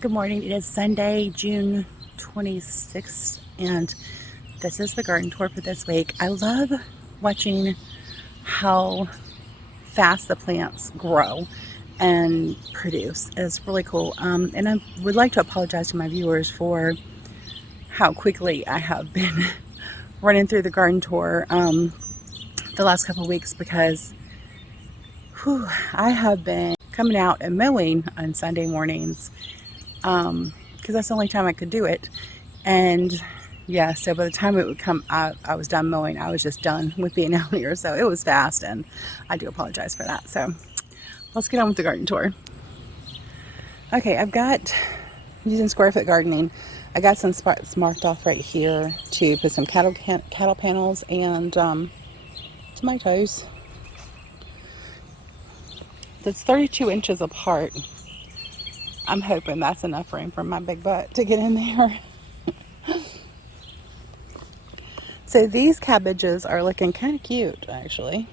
Good morning. It is Sunday, June 26th, and this is the garden tour for this week. I love watching how fast the plants grow and produce. It's really cool. And I would like to apologize to my viewers for how quickly I have been running through the garden tour the last couple of weeks, because I have been coming out and mowing on Sunday mornings, because that's the only time I could do it. And yeah, so by the time it would come out, I was done mowing. I was just done with being out here, so it was fast, and I do apologize for that. So let's get on with the garden tour. Okay, I've got, using square foot gardening, I got some spots marked off right here to put some cattle panels and tomatoes. That's 32 inches apart. I'm hoping that's enough room for my big butt to get in there. So these cabbages are looking kind of cute, actually.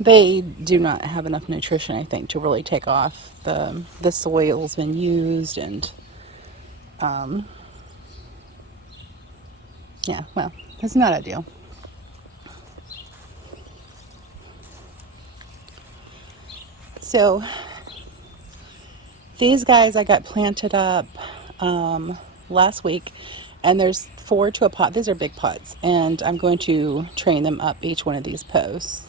They do not have enough nutrition, I think, to really take off. The soil's been used, and yeah, well, it's not ideal. So these guys I got planted up last week, and there's 4 to a pot. These are big pots, and I'm going to train them up each one of these posts.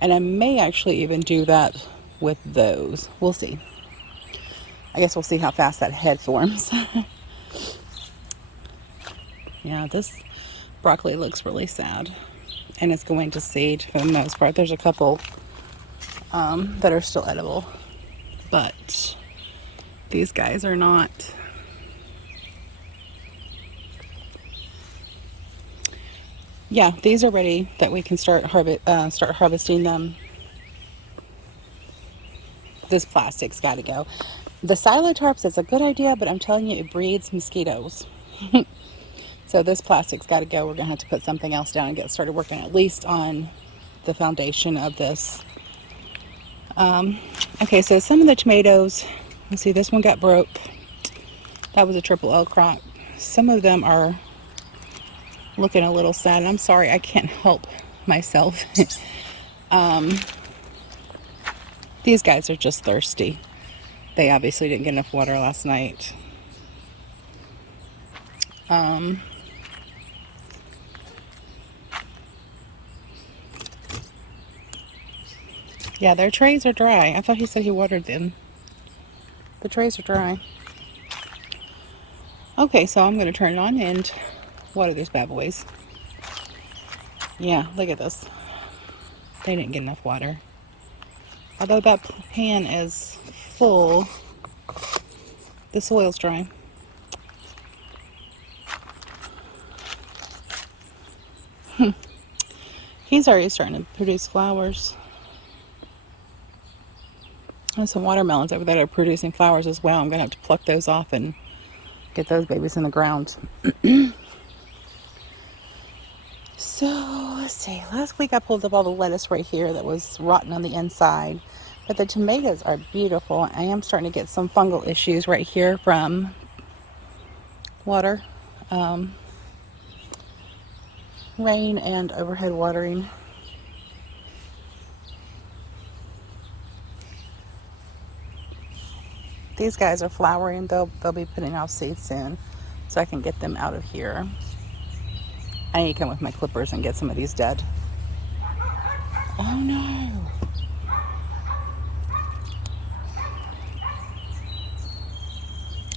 And I may actually even do that with those. We'll see. I guess we'll see how fast that head forms. Yeah, this broccoli looks really sad, and it's going to seed for the most part. There's a couple that are still edible, but these guys are not. Yeah, these are ready that we can start harvesting them. This plastic's got to go. The silo tarps is a good idea, but I'm telling you, it breeds mosquitoes. So this plastic's got to go. We're gonna have to put something else down and get started working at least on the foundation of this. Okay, so some of the tomatoes, let's see, this one got broke. That was a triple L crop. Some of them are looking a little sad, and I'm sorry, I can't help myself. These guys are just thirsty. They obviously didn't get enough water last night. Yeah, their trays are dry. I thought he said he watered them. The trays are dry. Okay, so I'm going to turn it on and water these bad boys. Yeah, look at this. They didn't get enough water. Although that pan is full, the soil's dry. He's already starting to produce flowers. There's some watermelons over there that are producing flowers as well. I'm going to have to pluck those off and get those babies in the ground. So, let's see. Last week I pulled up all the lettuce right here that was rotten on the inside. But the tomatoes are beautiful. I am starting to get some fungal issues right here from water, rain and overhead watering. These guys are flowering. They'll be putting out seeds soon, so I can get them out of here. I need to come with my clippers and get some of these dead. Oh no!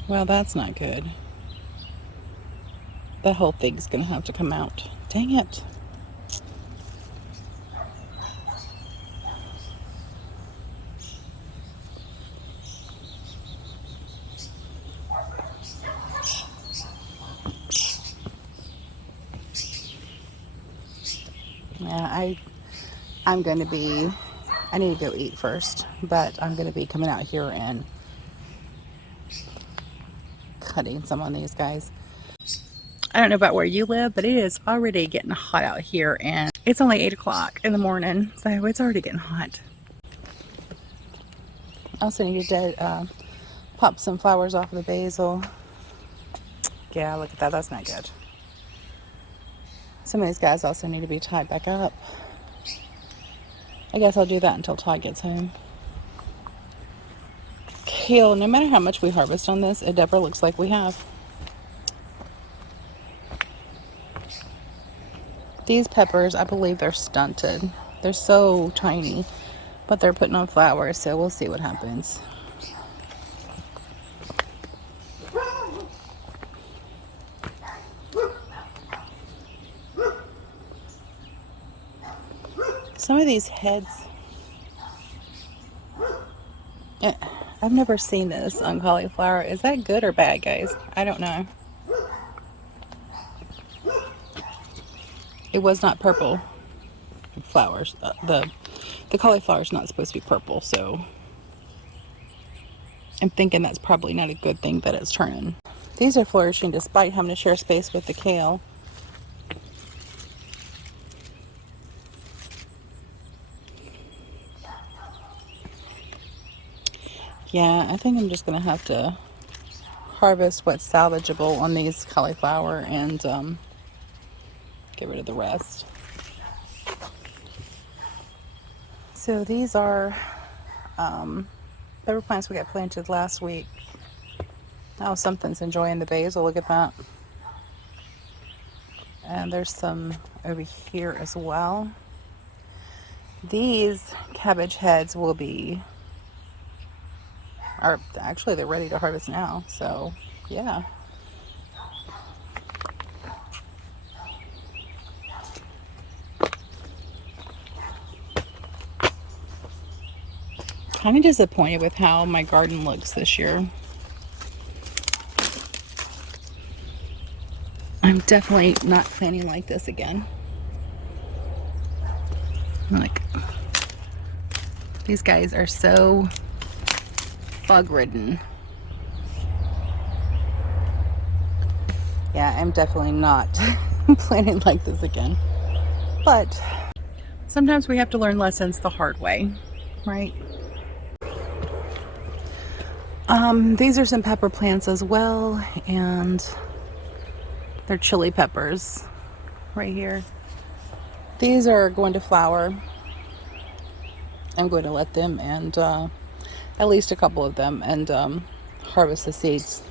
Well, that's not good. The whole thing's gonna have to come out. Dang it. Yeah, I'm going to be, I need to go eat first, but I'm going to be coming out here and cutting some on these guys. I don't know about where you live, but it is already getting hot out here, and it's only 8 o'clock in the morning, so it's already getting hot. I also need to pop some flowers off of the basil. Yeah, look at that. That's not good. Some of these guys also need to be tied back up. I guess I'll do that until Todd gets home. Kale, no matter how much we harvest on this, it never looks like we have. These peppers, I believe they're stunted. They're so tiny, but they're putting on flowers, so we'll see what happens. Some of these heads, I've never seen this on cauliflower. Is that good or bad, guys? I don't know. It was not purple flowers. The cauliflower is not supposed to be purple, so I'm thinking that's probably not a good thing that it's turning. These are flourishing despite having to share space with the kale. Yeah, I think I'm just going to have to harvest what's salvageable on these cauliflower and get rid of the rest. So these are pepper plants we got planted last week. Oh, something's enjoying the basil. Look at that. And there's some over here as well. These cabbage heads will be, actually they're ready to harvest now. So yeah. Kind of disappointed with how my garden looks this year. I'm definitely not planning like this again. Like, these guys are so bug ridden. Yeah, I'm definitely not planning like this again. But sometimes we have to learn lessons the hard way, right? These are some pepper plants as well, and they're chili peppers right here. These are going to flower. I'm going to let them and at least a couple of them and harvest the seeds.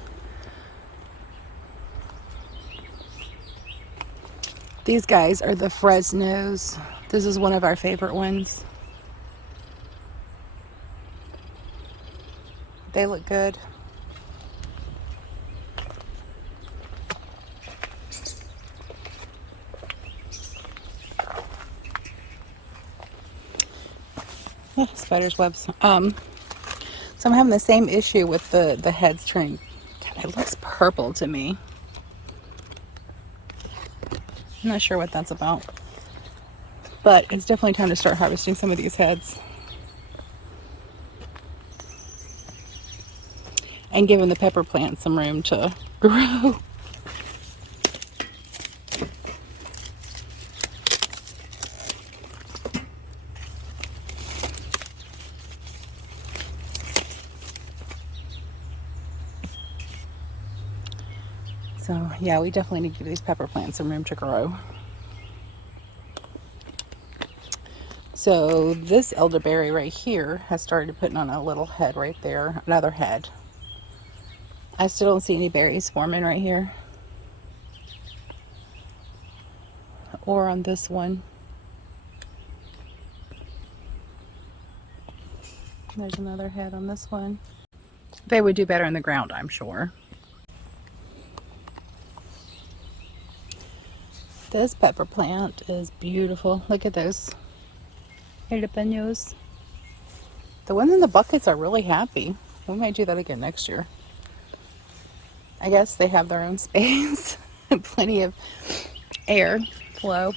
These guys are the Fresnos. This is one of our favorite ones. They look good. Yeah, spider's webs. So I'm having the same issue with the heads turning. God, it looks purple to me. I'm not sure what that's about. But it's definitely time to start harvesting some of these heads. And giving the pepper plant some room to grow. So yeah, we definitely need to give these pepper plants some room to grow. So this elderberry right here has started putting on a little head right there, another head. I still don't see any berries forming right here. Or on this one. There's another head on this one. They would do better in the ground, I'm sure. This pepper plant is beautiful. Look at those jalapenos. The ones in the buckets are really happy. We might do that again next year. I guess they have their own space and plenty of air flow.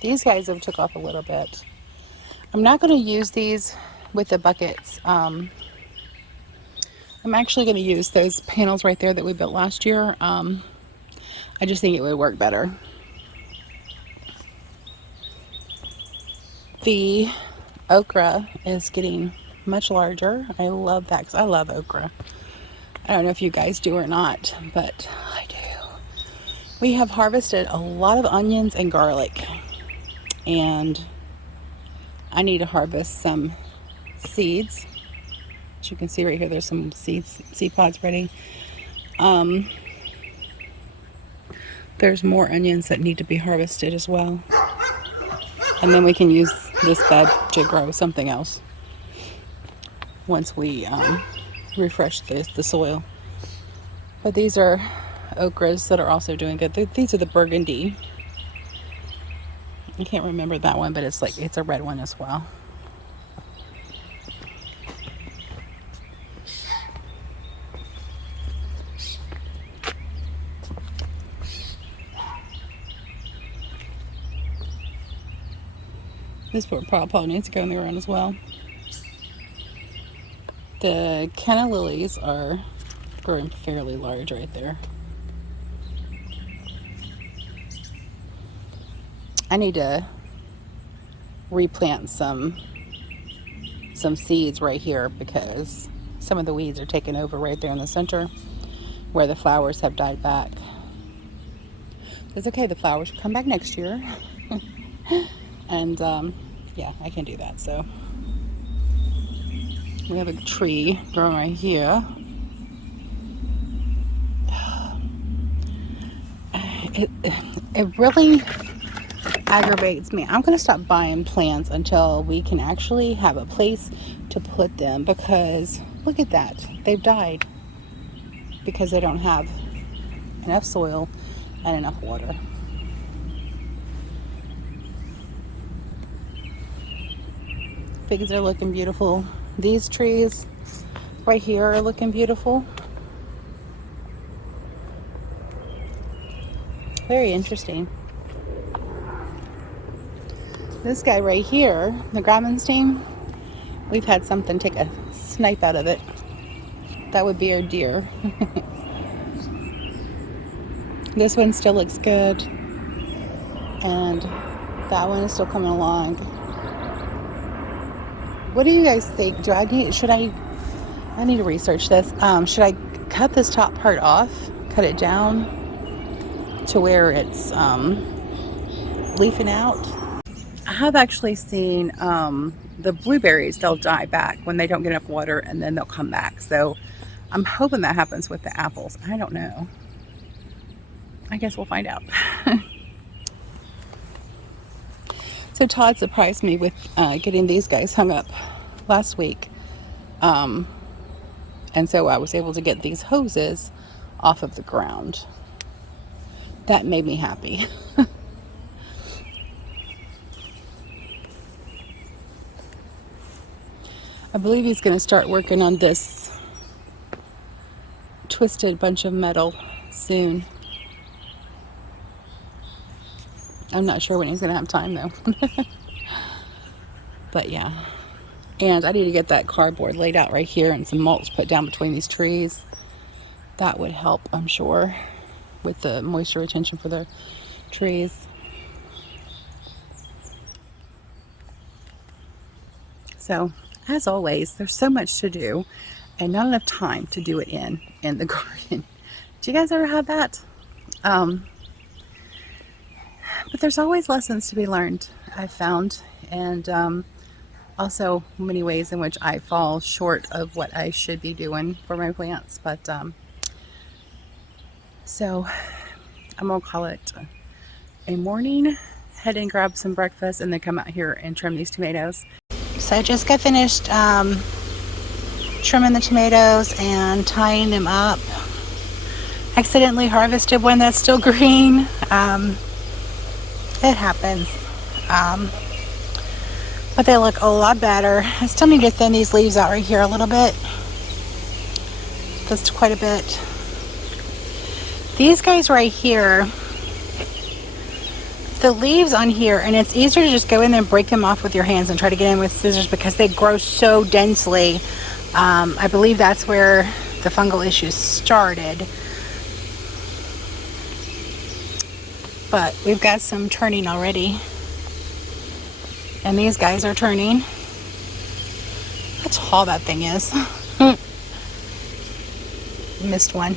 These guys have took off a little bit. I'm not going to use these with the buckets. I'm actually going to use those panels right there that we built last year. I just think it would work better. The okra is getting much larger. I love that because I love okra. I don't know if you guys do or not, but I do. We have harvested a lot of onions and garlic, and I need to harvest some seeds. As you can see right here, there's some seed pods ready. There's more onions that need to be harvested as well. And then we can use this bed to grow something else once we refresh the soil. But these are okras that are also doing good. These are the burgundy. I can't remember that one, but it's a red one as well. This probably needs to go in the ground as well. The canna lilies are growing fairly large right there. I need to replant some seeds right here because some of the weeds are taking over right there in the center where the flowers have died back. It's okay, the flowers will come back next year. And yeah, I can do that. So we have a tree growing right here. It really aggravates me. I'm going to stop buying plants until we can actually have a place to put them, because look at that. They've died because they don't have enough soil and enough water. Figs are looking beautiful. These trees right here are looking beautiful. Very interesting. This guy right here, the Grabenstein, we've had something take a snipe out of it. That would be our deer. This one still looks good. And that one is still coming along. What do you guys think? I need to research this. Should I cut this top part off, cut it down to where it's leafing out? I have actually seen the blueberries, they'll die back when they don't get enough water, and then they'll come back. So I'm hoping that happens with the apples. I don't know. I guess we'll find out. So Todd surprised me with getting these guys hung up last week. And so I was able to get these hoses off of the ground. That made me happy. I believe he's going to start working on this twisted bunch of metal soon. I'm not sure when he's going to have time though. But yeah. And I need to get that cardboard laid out right here and some mulch put down between these trees. That would help, I'm sure, with the moisture retention for the trees. So, as always, there's so much to do and not enough time to do it in the garden. Do you guys ever have that? But there's always lessons to be learned, I've found, and also many ways in which I fall short of what I should be doing for my plants. But so I'm gonna call it a morning, head and grab some breakfast, and then come out here and trim these tomatoes. So I just got finished trimming the tomatoes and tying them up. accidentally harvested one that's still green. It happens. But they look a lot better. I still need to thin these leaves out right here a little bit. Just quite a bit. These guys right here, the leaves on here, and it's easier to just go in there and break them off with your hands and try to get in with scissors because they grow so densely. I believe that's where the fungal issues started. But we've got some turning already. And these guys are turning. How tall that thing is. Missed one.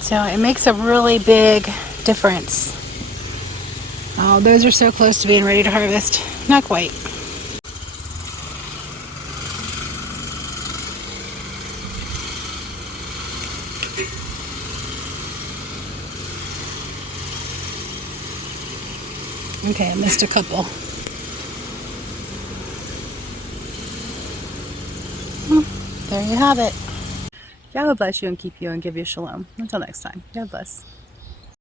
So it makes a really big difference. Oh, those are so close to being ready to harvest. Not quite. Okay, I missed a couple. There you have it. God bless you and keep you and give you shalom. Until next time. God bless.